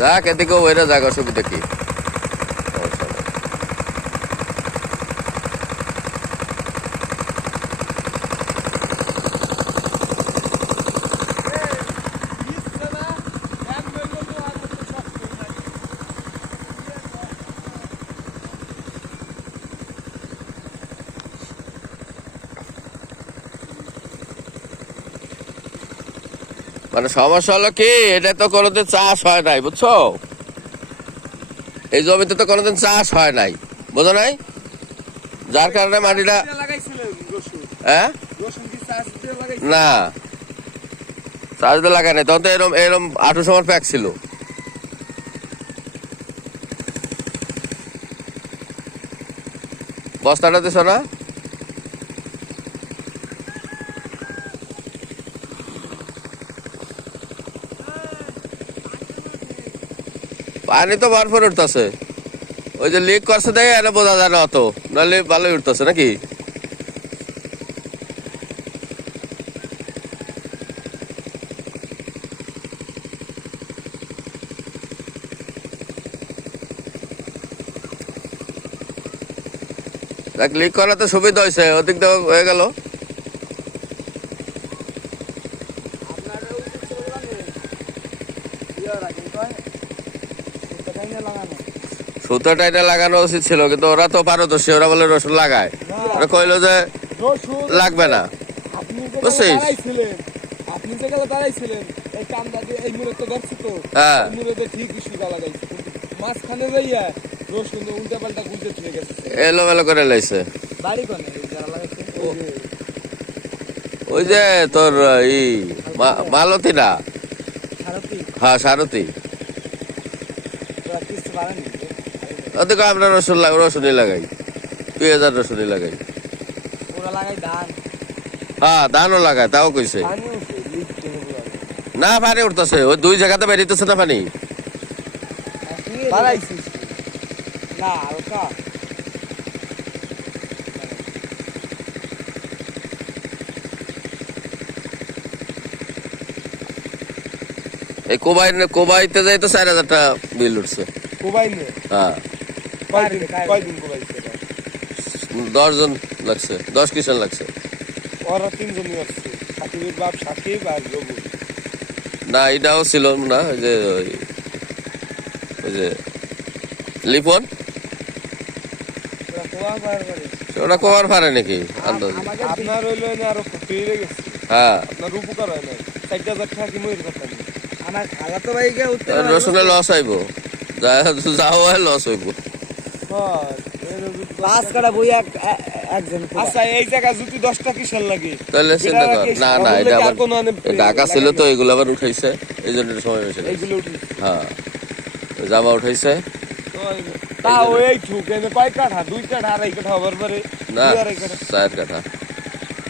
যাক এদিকেও ওইরা যাক, অসুবিধা কি? মানে সমস্যা হলো কি, এটা তো কোনোদিন চাষ হয় নাই, বুঝছো? এই জমিতে তো কোনোদিন চাষ হয় নাই, বুঝো নাই? যার কারণে মাটিটা হ্যাঁ না চাষ দিয়ে লাগাই নাই, তখন তো এরম এরম আঠু সময় প্যাক ছিল। বস্তাটা দিছ না? পানি তো ভরপুর উঠতেছে, ওই যে লিক করছে দেয় এটা বোঝা যায় না অত, নাহলে ভালোই উঠতেছে নাকি? লিক করাতে সুবিধা হয়েছে, ওদিক দিয়ে হয়ে গেল। সুতো টাইটা লাগানো উচিত ছিল, কিন্তু ওরা তো পারদর্শী, ওরা বলে রসুন লাগায়, ওরা কইলো যে লাগবে না, বুঝছিস? আপনি যে গেলে দাঁড়াইছিলেন এই কান্দা দিয়ে এই মুড়ে তো ধরছি তো, হ্যাঁ মুড়ে ঠিকই সুগা লাগাইছে, মাঝখানে যাইয়া রসুন উল্টা পাল্টা গুলতে চলে গেছে, এলোমেলো করে লাইছে। বাড়ি কোনে যারা লাগাইছে? ওই যে তোর ই মালতী না, হ্যাঁ সারথী। ওদিকে আমরা রসুনই লাগাই, 2000 রসুনই লাগাই। ওরা লাগাই ধান, হ্যাঁ ধানও লাগায়, তাও কইছে না পানি উঠতেছে, ওই দুই জায়গাতে বেরিতেছে না পানি। না হালকা এই কোবাইতে যাই তো 4000 টাকা বিল উঠছে। হ্যাঁ 10 জন লাগছে, 10 কিষান লাগছে। ওরা 3 জনই আসছে, সাকিবের বাপ সাকিব আর রবু। না এটাও ছিল না, ওই যে লিপন, ওরা কোয়ার পারে নাকি আন্দাজ? আপনার হইলো আরো ক্ষতি হয়ে গেছে। হ্যাঁ আপনার উপকার হয় না, 4000 টাকা কি মইর কথা না। আমার খালা তো ভাই গিয়ে উঠতে রসুনে লস হইব, যাও লস হইব। পাঁচ কাটা বই একজন। আচ্ছা এই জায়গা যদি 10টা কিষান লাগে তাহলে চিন্তা কর। না না এটা আবার ঢাকা ছিল তো, এগুলো আবার উঠাইছে, এই জন্য সময় বেশি এইগুলো উঠি। হ্যাঁ জামা উঠাইছে। তাও এই ঠুকে কয় কাঠা? 2 কাঠা আর 1 কাঠা হবার পরে না 4 কাঠা।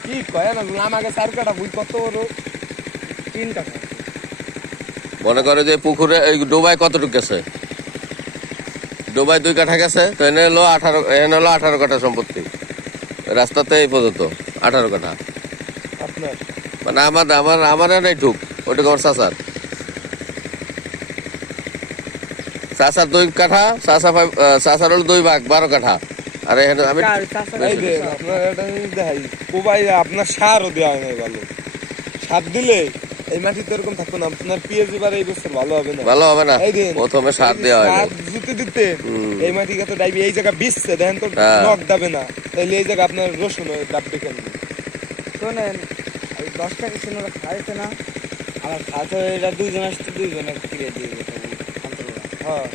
কি কয় না আমাকে 4 কাঠা বই কত বড়? 3 কাঠা। মনে করে যে পুকুরে এই ডোবায় কতটুকু গেছে? ডোবায় 2 কাঠা গেছে, তো এনে হলো 18 কাঠা সম্পত্তি, রাস্তাতে এই পর্যন্ত 18 কাঠা। আপনার মানে আমার নাই ঠুক, ওটা আমার চাচার 2 কাঠা, চাচার হলো 2 ভাগ 12 কাঠা। আর এখানে আমি আপনার সারও দেওয়া হয় নাই ভালো, সার দিলে এই মাটি তো এরকম থাকতো না। আপনার পিএইচ এবার এই বছর ভালো হবে না, ভালো হবে না। প্রথমে সার দেওয়া হয়, সার জুতে দিতে এই মাটি কত ডাইবি, এই জায়গা বিছছে দেখেন তো নক দাবে না, তাইলে এই জায়গা আপনার রসুন দাববে কেন? শোনেন 10 টাকা শুনে খাইছে না, আমার খাইতে এটা 2 জন আসছে, 2 জনে কিনে দিয়ে গেছে। হ্যাঁ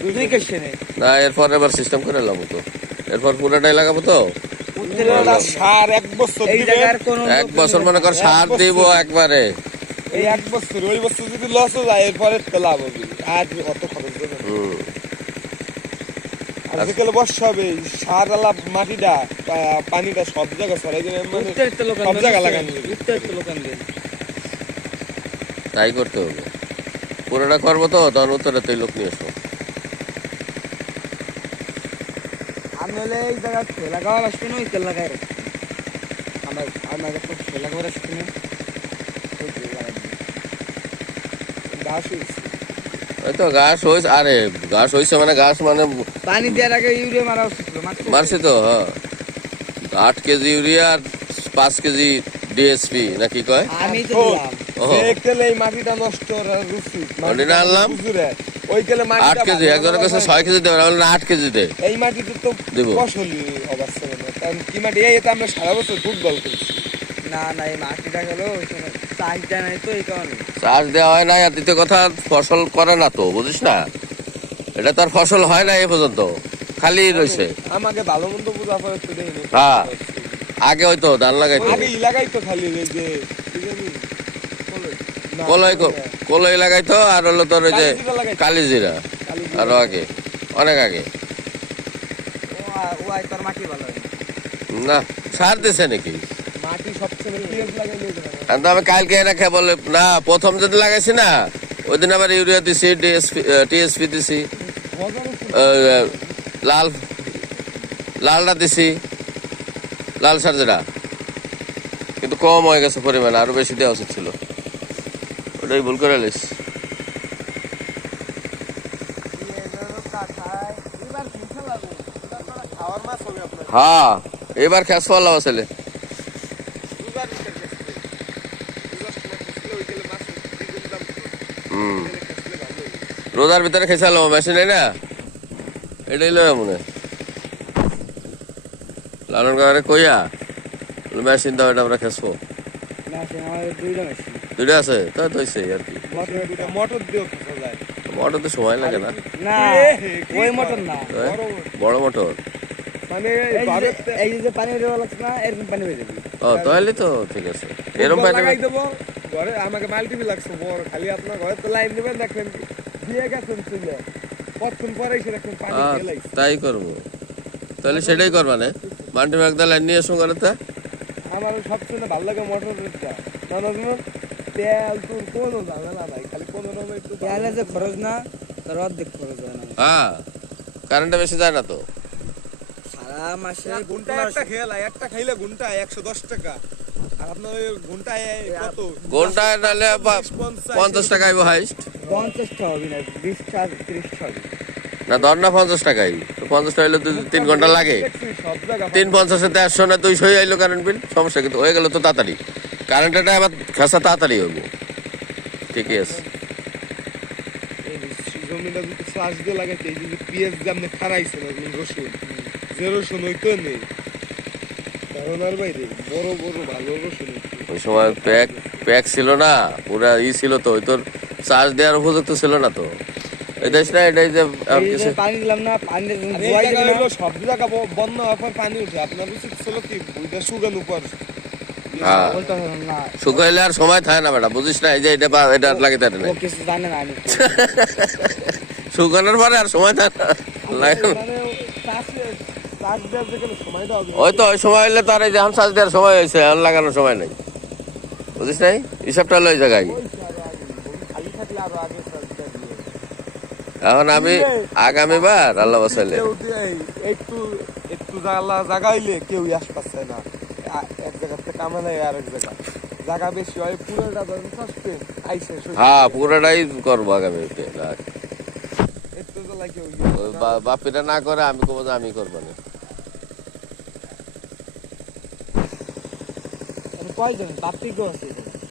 2 কেসে নেই না, এরপর এবার সিস্টেম করে লাগাবো তো, এরপর পুরোটাই লাগাবো তো। সার 1 বছর দিবে, 1 বছর মনে কর সার দিব একবারে, এই 1 বছর, ওই বছর যদি লস যায় এরপরে তো লাভ হবে, আর অত খরচ হবে না। আর যেগুলো বর্ষা হবে সার আলা মাটিটা পানিটা সব জায়গা ছড়াই দেবে, মানে সব জায়গা লাগানো তাই করতে হবে। পুরোটা করবো তো, তখন উত্তরে তুই লোক নিয়ে আসবো। আমি হলে এই জায়গা ঠেলা গাওয়া আসবে না, ওই তেল লাগাই রাখছি আমার ঠেলা গাওয়া আসবে না, ঘাস হয়েছে। ওই তো ঘাস হয়েছে, আরে ঘাস হয়েছে মানে ঘাস মানে পানি দেওয়ার আগে ইউরিয়া মারা উচিত ছিল, মারছি তো, হ্যাঁ 8 কেজি ইউরিয়া আর 5 কেজি ডিএসপি নাকি কয়। আমি তো দিলাম। ওহো। দেখলে এই মাটিটা নষ্ট করার উচিত। ওটা না আনলাম? ওই গেলে 8 কেজি, একজনের কাছে 6 কেজি দেবে, আমরা 8 কেজি দে। এই মাটিতে তো দিব। ফসলই অবস্থা না। কারণ কি মাটি, এটা আমরা সারা বছর ফুটবল করছি। না না, এই মাটিটা গেল চাহিদা নাই তো, এই কারণে চাষ দেওয়া হয় না, আর দ্বিতীয় কথা ফসল করে না তো, বুঝিস না, এটা তার ফসল হয় না এ পর্যন্ত, খালি রয়েছে। আমাকে ভালো মন্দ বুঝা পড়ে তো দেখিনি। হ্যাঁ আগে হয়তো ধান লাগাইতো, আগে লাগাইতো খালি ওই যে কি জানি না, কলই কলই লাগাইতো, আর হলো তোর ওই যে কালিজিরা লাগাইতো। কালিজিরা, কালিজিরা। আরো আগে, অনেক আগে। ও আই তোর মাটি ভালো হয় না সার দিছে নাকি? মাটি সবচেয়ে পিএস লাগাইলে আর তো আমি কালকে রেখে বলে না, প্রথম যদি লাগাইছি না ওই দিন আবার ইউরিয়া দিছি, টিএসপি দিছি, লাল লালটা দিছি, লাল সার যেটা, কিন্তু কম হয়ে গেছে পরিমাণ, আরো বেশি দেওয়া উচিত ছিল, ওটাই ভুল করে লিস। খাওয়ার মাছ হবে আপনার। হ্যাঁ এবার খেস পাল্লাম আসলে, রোজার ভিতরে খেসালো মেশিন না, এটাই লয় মনে হয়। লালন কাকারে কইয়া মেশিন দাও, এটা আমরা খেসবো। দুইটা আছে তো, হইছে আর কি। মোটর দিয়েও খাওয়া যায়। মোটর তো সময় লাগে না, না ওই মোটর না, বড় মোটর। মানে এই যে পানি বেরোয়া লাগছে না, এরকম পানি বেরিয়ে যাবে। ও তাহলে তো ঠিক আছে, এরকম পানি লাগাই দেবো ঘরে। আমাকে মাল্টিভি লাগছে বড়, খালি আপনার ঘরে তো লাইন দেবেন, দেখবেন দিয়ে গেছেন চলে কতক্ষণ পরে এসে দেখবেন পানি দিয়ে লাগছে। তাই করবো, তাহলে সেটাই করবা না, মাল্টি ব্যাগ লাইন নিয়ে এসো ঘরে। আমার সবচেয়ে ভালো লাগে মোটরটা, নানা জন্য তেল তোর কোনো ঝামেলা নাই, খালি কোনো রকম একটু তেলে যে খরচ না, তার অর্ধেক খরচ হয় না। হ্যাঁ কারেন্টটা বেশি যায় না তো। সারা মাসে ঘন্টা একটা খেলা, একটা খাইলে ঘন্টা 110 টাকা। আর আপনার ওই ঘন্টায় কত? ঘন্টায় নাহলে 50 টাকা আইবো হাইস্ট। 50 টাকা হবে না, 20 টাকা 30 টাকা না ধর না 50 টাকাই তো, 50 টাকা হইলে 3 ঘন্টা লাগে। সব জায়গা 350 এ 150 না 200 আইলো কারেন্ট বিল, সমস্যা কিন্তু হয়ে গেল তো তাড়াতাড়ি, কারেন্টটা আবার খেসা তাড়াতাড়ি হইবো, ঠিকই আছে। এই জমিটা যদি চাষ দিয়ে লাগাইতে, এই যে পিএস জামনে খারাইছে না রসুন, যে রসুন হইতো নেই ধারণার বাইরে, বড় বড় ভালো রসুন হইতো। ওই সময় প্যাক ছিল না, পুরা ছিল তো, ওই তোর চার্জ দেওয়ার উপযুক্ত ছিল না তো। এই দেশ না, এটাই যে পানি দিলাম না, পানি সব জায়গা বন্যা হওয়ার পর পানি উঠে, আপনার উচিত ছিল কি বুঝতে শুকানোর পর। হ্যাঁ শুকাইলে আর সময় থাকে না বেটা, বুঝিস না, এই যে এটা লাগে তার না, কিছু জানে না। শুকানোর পরে আর সময় থাকে না, লাগে না। ওই তো ওই সময় হইলে তার এই যে এখন চার্জ দেওয়ার সময় হয়েছে, এখন লাগানোর সময় নেই, বুঝিস নাই, হিসাবটা হলো ওই জায়গায়। এখন আমি আগামীবার আল্লাহ বাসাইলে একটু একটু জাগাইলে কেউ আশপাশ চায় না, এক জায়গা থেকে কামে নাই আর এক জায়গা জায়গা বেশি হয়, পুরোটা ধরেন সাসপেন্ড আইসে। হ্যাঁ পুরোটাই করবো আগামীতে, একটু জ্বালা কেউ বাপিটা না করে আমি কবো যে আমি করবো না। কয়জন বাপি গো আছে?